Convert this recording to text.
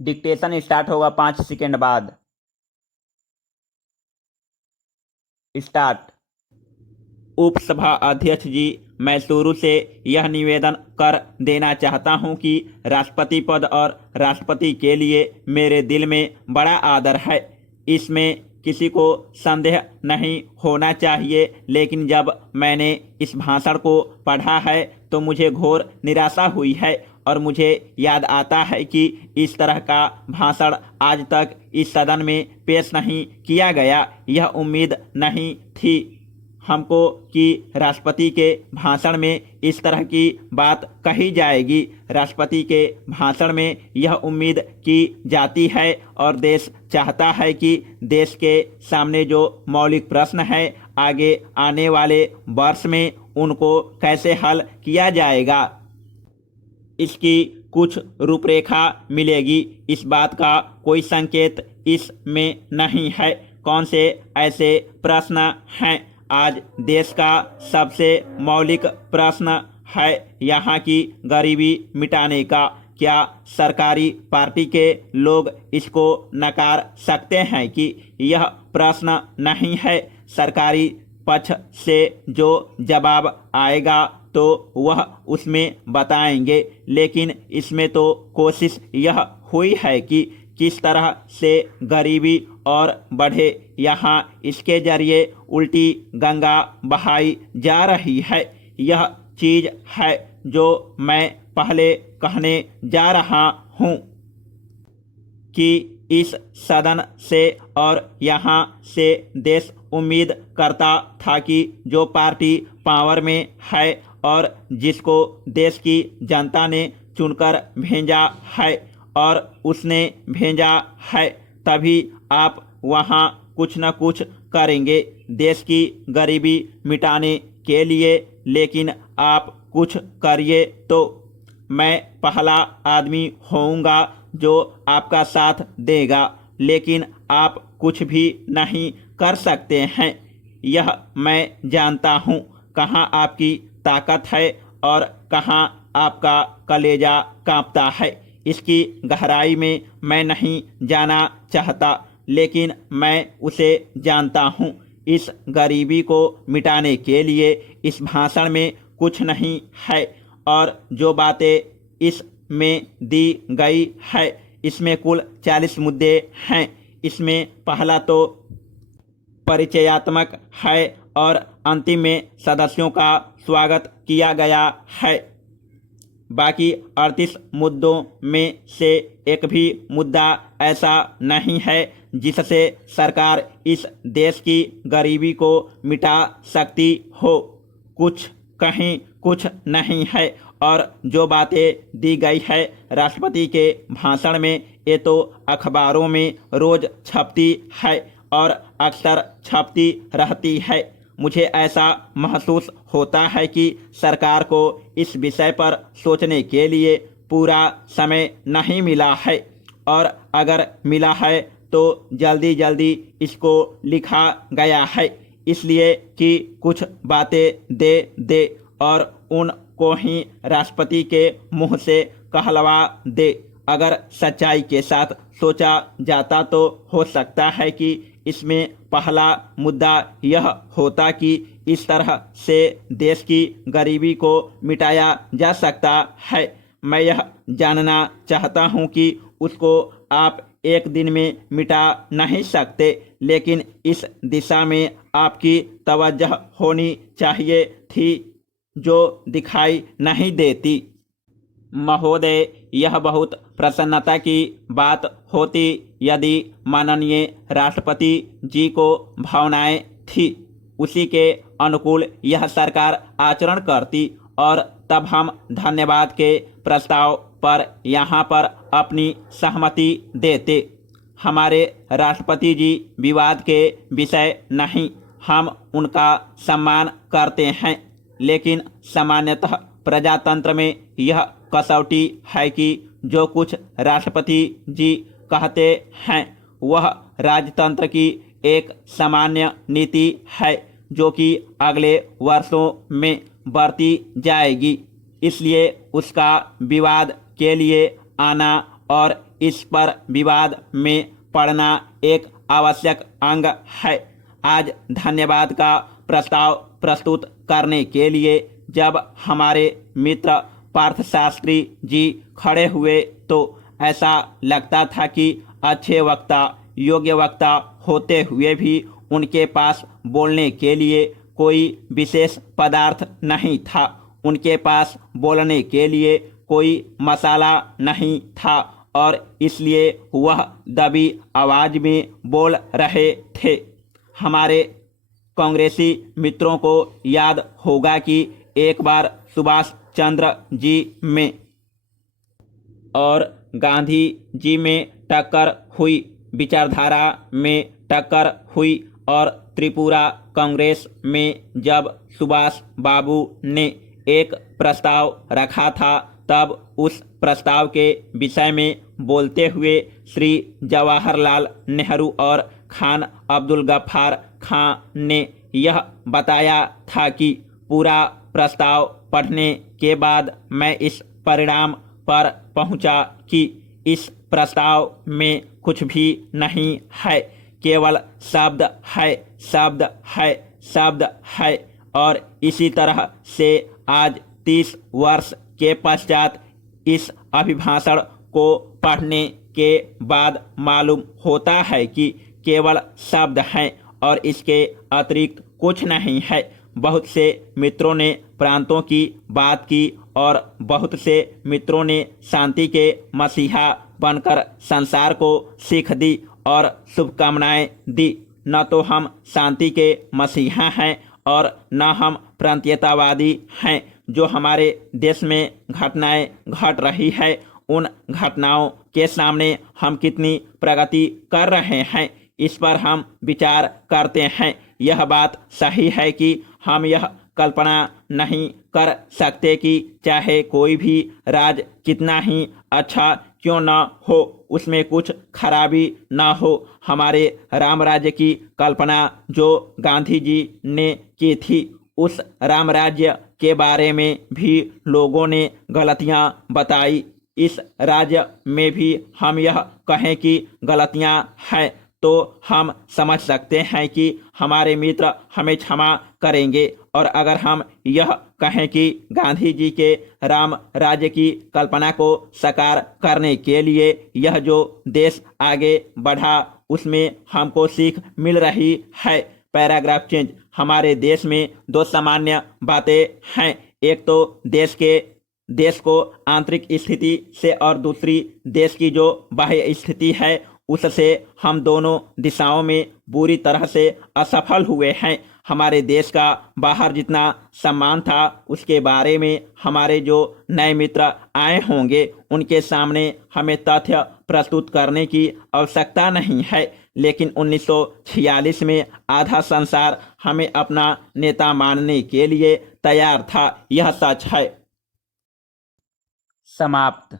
Dictation start होगा 5 second बाद। Start. उपसभा अध्यक्ष जी, मैं शुरू से यह निवेदन कर देना चाहता हूं कि राष्ट्रपति पद और राष्ट्रपति के लिए मेरे दिल में बड़ा आदर है, इसमें किसी को संदेह नहीं होना चाहिए। लेकिन जब मैंने इस भाषण को पढ़ा है तो मुझे घोर निराशा हुई है और मुझे याद आता है कि इस तरह का भाषण आज तक इस सदन में पेश नहीं किया गया। यह उम्मीद नहीं थी हमको कि राष्ट्रपति के भाषण में इस तरह की बात कही जाएगी। राष्ट्रपति के भाषण में यह उम्मीद की जाती है और देश चाहता है कि देश के सामने जो मौलिक प्रश्न है आगे आने वाले वर्ष में उनको कैसे हल किया जाएगा, इसकी कुछ रूपरेखा मिलेगी। इस बात का कोई संकेत इसमें नहीं है। कौन से ऐसे प्रश्न हैं? आज देश का सबसे मौलिक प्रश्न है यहाँ की गरीबी मिटाने का। क्या सरकारी पार्टी के लोग इसको नकार सकते हैं कि यह प्रश्न नहीं है? सरकारी पक्ष से जो जवाब आएगा तो वह उसमें बताएंगे, लेकिन इसमें तो कोशिश यह हुई है कि किस तरह से गरीबी और बढ़े। यहाँ इसके जरिए उल्टी गंगा बहाई जा रही है। यह चीज़ है जो मैं पहले कहने जा रहा हूँ कि इस सदन से और यहाँ से देश उम्मीद करता था कि जो पार्टी पावर में है और जिसको देश की जनता ने चुनकर भेजा है और उसने भेजा है, तभी आप वहाँ कुछ न कुछ करेंगे देश की गरीबी मिटाने के लिए। लेकिन आप कुछ करिए तो मैं पहला आदमी होऊंगा जो आपका साथ देगा, लेकिन आप कुछ भी नहीं कर सकते हैं। यह मैं जानता हूँ कहाँ आपकी ताकत है और कहाँ आपका कलेजा कांपता है। इसकी गहराई में मैं नहीं जाना चाहता, लेकिन मैं उसे जानता हूँ। इस गरीबी को मिटाने के लिए इस भाषण में कुछ नहीं है और जो बातें इसमें दी गई है इसमें कुल 40 मुद्दे हैं। इसमें पहला तो परिचयात्मक है और अंतिम में सदस्यों का स्वागत किया गया है। बाकी 38 मुद्दों में से एक भी मुद्दा ऐसा नहीं है जिससे सरकार इस देश की गरीबी को मिटा सकती हो। कुछ कहीं कुछ नहीं है और जो बातें दी गई है राष्ट्रपति के भाषण में ये तो अखबारों में रोज छपती है और अक्सर छपती रहती है। मुझे ऐसा महसूस होता है कि सरकार को इस विषय पर सोचने के लिए पूरा समय नहीं मिला है और अगर मिला है तो जल्दी जल्दी इसको लिखा गया है इसलिए कि कुछ बातें दे और उनको ही राष्ट्रपति के मुंह से कहलवा दे। अगर सच्चाई के साथ सोचा जाता तो हो सकता है कि इसमें पहला मुद्दा यह होता कि इस तरह से देश की गरीबी को मिटाया जा सकता है। मैं यह जानना चाहता हूं कि उसको आप एक दिन में मिटा नहीं सकते, लेकिन इस दिशा में आपकी तवज्जो होनी चाहिए थी जो दिखाई नहीं देती। महोदय, यह बहुत प्रसन्नता की बात होती यदि माननीय राष्ट्रपति जी को भावनाएं थी उसी के अनुकूल यह सरकार आचरण करती और तब हम धन्यवाद के प्रस्ताव पर यहाँ पर अपनी सहमति देते। हमारे राष्ट्रपति जी विवाद के विषय नहीं, हम उनका सम्मान करते हैं, लेकिन सामान्यतः प्रजातंत्र में यह कसौटी है कि जो कुछ राष्ट्रपति जी कहते हैं वह राजतंत्र की एक सामान्य नीति है जो कि अगले वर्षों में बढ़ती जाएगी। इसलिए उसका विवाद के लिए आना और इस पर विवाद में पड़ना एक आवश्यक अंग है। आज धन्यवाद का प्रस्ताव प्रस्तुत करने के लिए जब हमारे मित्र पार्थशास्त्री जी खड़े हुए तो ऐसा लगता था कि अच्छे वक्ता, योग्य वक्ता होते हुए भी उनके पास बोलने के लिए कोई विशेष पदार्थ नहीं था। उनके पास बोलने के लिए कोई मसाला नहीं था और इसलिए वह दबी आवाज में बोल रहे थे। हमारे कांग्रेसी मित्रों को याद होगा कि एक बार सुभाष चंद्र जी में और गांधी जी में टक्कर हुई, विचारधारा में टक्कर हुई और त्रिपुरा कांग्रेस में जब सुभाष बाबू ने एक प्रस्ताव रखा था तब उस प्रस्ताव के विषय में बोलते हुए श्री जवाहरलाल नेहरू और खान अब्दुल गफ्फार खान ने यह बताया था कि पूरा प्रस्ताव पढ़ने के बाद मैं इस परिणाम पर पहुंचा कि इस प्रस्ताव में कुछ भी नहीं है, केवल शब्द है, शब्द है, शब्द है। और इसी तरह से आज 30 वर्ष के पश्चात इस अभिभाषण को पढ़ने के बाद मालूम होता है कि केवल शब्द हैं और इसके अतिरिक्त कुछ नहीं है। बहुत से मित्रों ने प्रांतों की बात की और बहुत से मित्रों ने शांति के मसीहा बनकर संसार को सीख दी और शुभकामनाएं दी। न तो हम शांति के मसीहा हैं और न हम प्रांतीयतावादी हैं। जो हमारे देश में घटनाएं घट रही है उन घटनाओं के सामने हम कितनी प्रगति कर रहे हैं इस पर हम विचार करते हैं। यह बात सही है कि हम यह कल्पना नहीं कर सकते कि चाहे कोई भी राज कितना ही अच्छा क्यों न हो उसमें कुछ खराबी न हो। हमारे राम राज्य की कल्पना जो गांधी जी ने की थी उस राम राज्य के बारे में भी लोगों ने गलतियां बताई। इस राज्य में भी हम यह कहें कि गलतियां हैं तो हम समझ सकते हैं कि हमारे मित्र हमें क्षमा करेंगे। और अगर हम यह कहें कि गांधी जी के राम राज्य की कल्पना को साकार करने के लिए यह जो देश आगे बढ़ा उसमें हमको सीख मिल रही है। Paragraph change. हमारे देश में दो सामान्य बातें हैं, एक तो देश को आंतरिक स्थिति से और दूसरी देश की जो बाह्य स्थिति है उससे हम दोनों दिशाओं में बुरी तरह से असफल हुए हैं। हमारे देश का बाहर जितना सम्मान था उसके बारे में हमारे जो नए मित्र आए होंगे उनके सामने हमें तथ्य प्रस्तुत करने की आवश्यकता नहीं है। लेकिन 1946 में आधा संसार हमें अपना नेता मानने के लिए तैयार था। यह सच है। समाप्त।